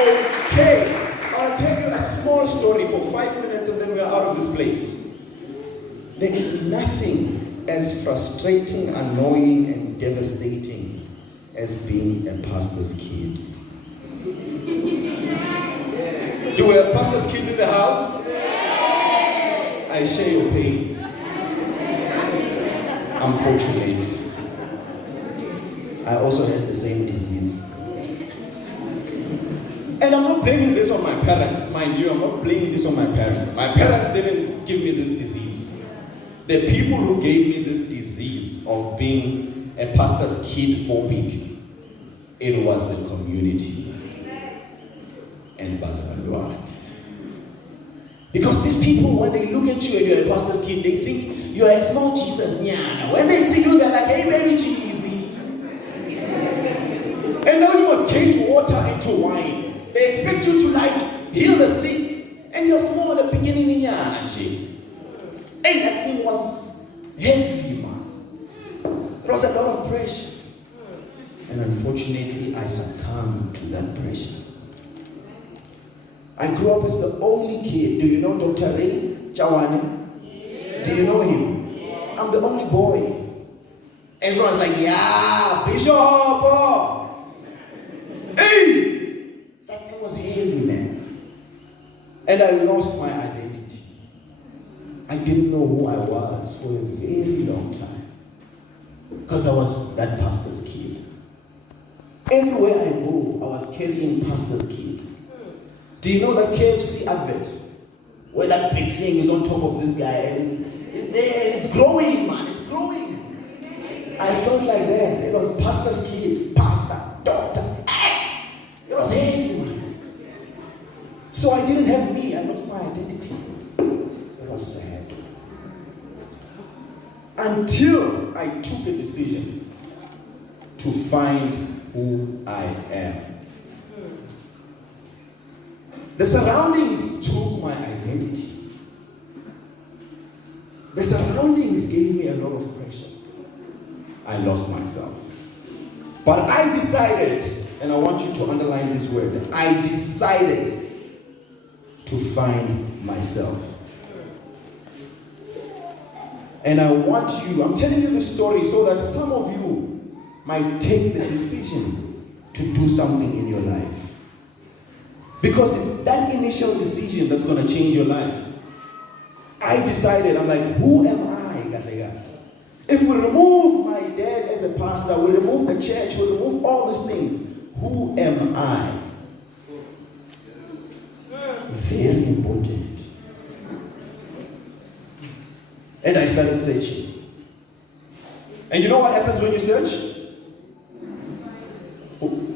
Okay, I'll tell you a small story for 5 minutes and then we're out of this place. There is nothing as frustrating, annoying, and devastating as being a pastor's kid. Do we have pastor's kids in the house? I share your pain. Unfortunately, I also had the same disease. And I'm not blaming this on my parents, mind you, I'm not blaming this on my parents. My parents didn't give me this disease. The people who gave me this disease of being a pastor's kid phobic, it was the community and Bazalwa. Because these people, when they look at you and you're a pastor's kid, they think you're a small Jesus. Nyana. When they see you, they're like, hey, baby, cheesy. And now you must change water into wine. They expect you to like heal the sick. And you're small at the beginning. Hey, that thing was heavy, man. There was a lot of pressure. And unfortunately, I succumbed to that pressure. I grew up as the only kid. Do you know Dr. Ray Chawani? Yeah. Do you know him? Yeah. I'm the only boy. Everyone's like, yeah, Bishop. Hey! That thing was heavy, man. And I lost my identity. I didn't know who I was for a very long time. Because I was that pastor's kid. Everywhere I go, I was carrying pastor's kid. Do you know that KFC advert? Where that big thing is on top of this guy and it's there, it's growing, man, it's growing. I felt like that. It was pastor's kid, pastor, doctor. It was heavy, man. So I didn't have me, I lost my identity. It was sad. Until I took a decision to find who I am. The surroundings took my identity. The surroundings gave me a lot of pressure. I lost myself. But I decided, and I want you to underline this word, I decided to find myself. And I want you, I'm telling you this story so that some of you might take the decision to do something in your life. Because it's that initial decision that's going to change your life. I decided, I'm like, who am I? If we remove my dad as a pastor, we remove the church, we remove all these things, who am I? Very important. And I started searching. And you know what happens when you search?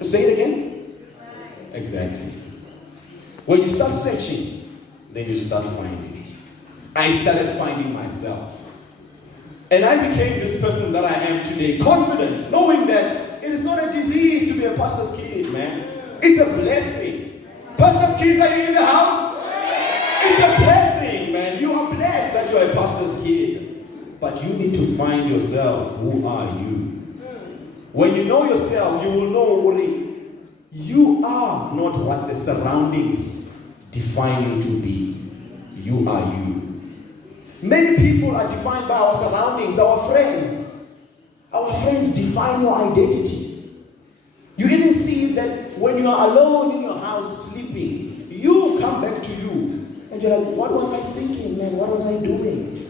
Say it again? Exactly. When you start searching, then you start finding. I started finding myself. And I became this person that I am today, confident, knowing that it is not a disease to be a pastor's kid, man. It's a blessing. Pastor's kids, are you in the house? It's a blessing, man. You are blessed that you are a pastor's kid. But you need to find yourself. Who are you? When you know yourself, you will know you are not what the surroundings define you to be. You are you. Many people are defined by our surroundings, our friends. Our friends define your identity. You even see that when you are alone in your house sleeping, you come back to you. And you're like, what was I thinking, man? What was I doing?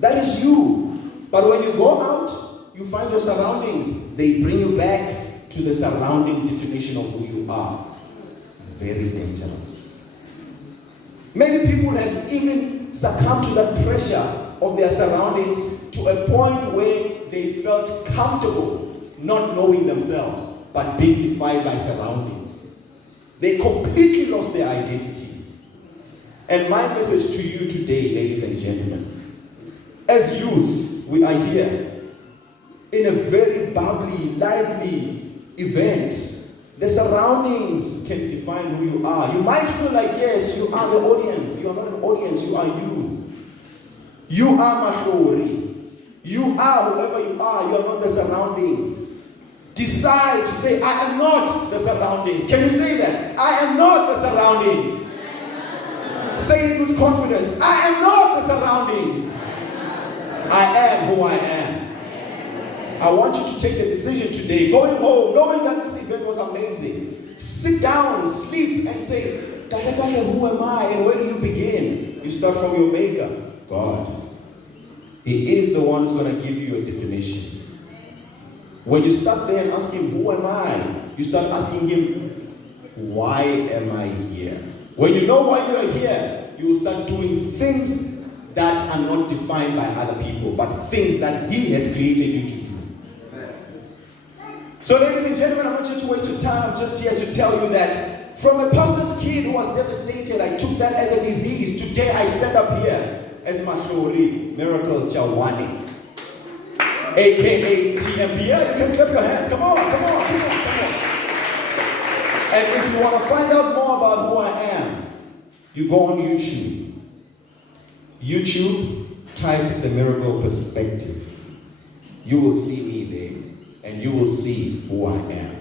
That is you. But when you go out, you find your surroundings. They bring you back to the surrounding definition of who you are. Very dangerous. Many people have even succumbed to that pressure of their surroundings to a point where they felt comfortable not knowing themselves, but being defined by surroundings. They completely lost their identity. And my message to you today, ladies and gentlemen, as youth, we are here in a very bubbly, lively event. The surroundings can define who you are. You might feel like, yes, you are the audience. You are not an audience, you are you. You are Mahori. You are whoever you are. You are not the surroundings. Decide to say, I am not the surroundings. Can you say that? I am not the surroundings. Say it with confidence. I am not the surroundings. I am who I am. I want you to take the decision today, going home, knowing that this event was amazing. Sit down, sleep, and say, who am I, and where do you begin? You start from your maker, God. He is the one who's going to give you a definition. When you start there and ask him, who am I? You start asking him, why am I here? When you know why you are here, you will start doing things that are not defined by other people, but things that he has created you to do. So ladies and gentlemen, I want you to waste your time. I'm just here to tell you that from a pastor's kid who was devastated, I took that as a disease. Today I stand up here as Mashori, Miracle Chawani, aka TMP. Yeah, you can clap your hands. Come on. And if you want to find out more about who I am, you go on YouTube. YouTube, type the Miracle Perspective. You will see me there, and you will see who I am.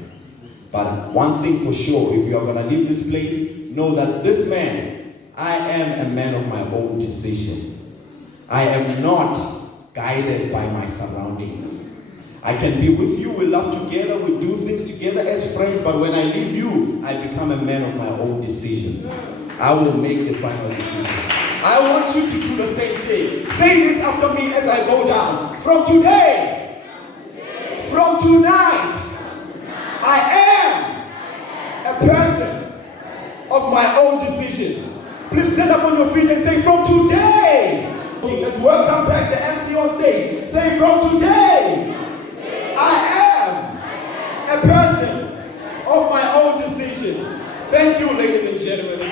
But one thing for sure, if you are going to leave this place, know that this man, I am a man of my own decision. I am not guided by my surroundings. I can be with you, we love together, we do things together as friends, but when I leave you, I become a man of my own decisions. I will make the final decision. I want you to do the same thing. Say this after me as I go down. From today, from tonight, I am a person of my own decision. Please stand up on your feet and say, from today. Let's welcome back the MC on stage. Say, from today, I am a person of my own decision. Thank you, ladies and gentlemen.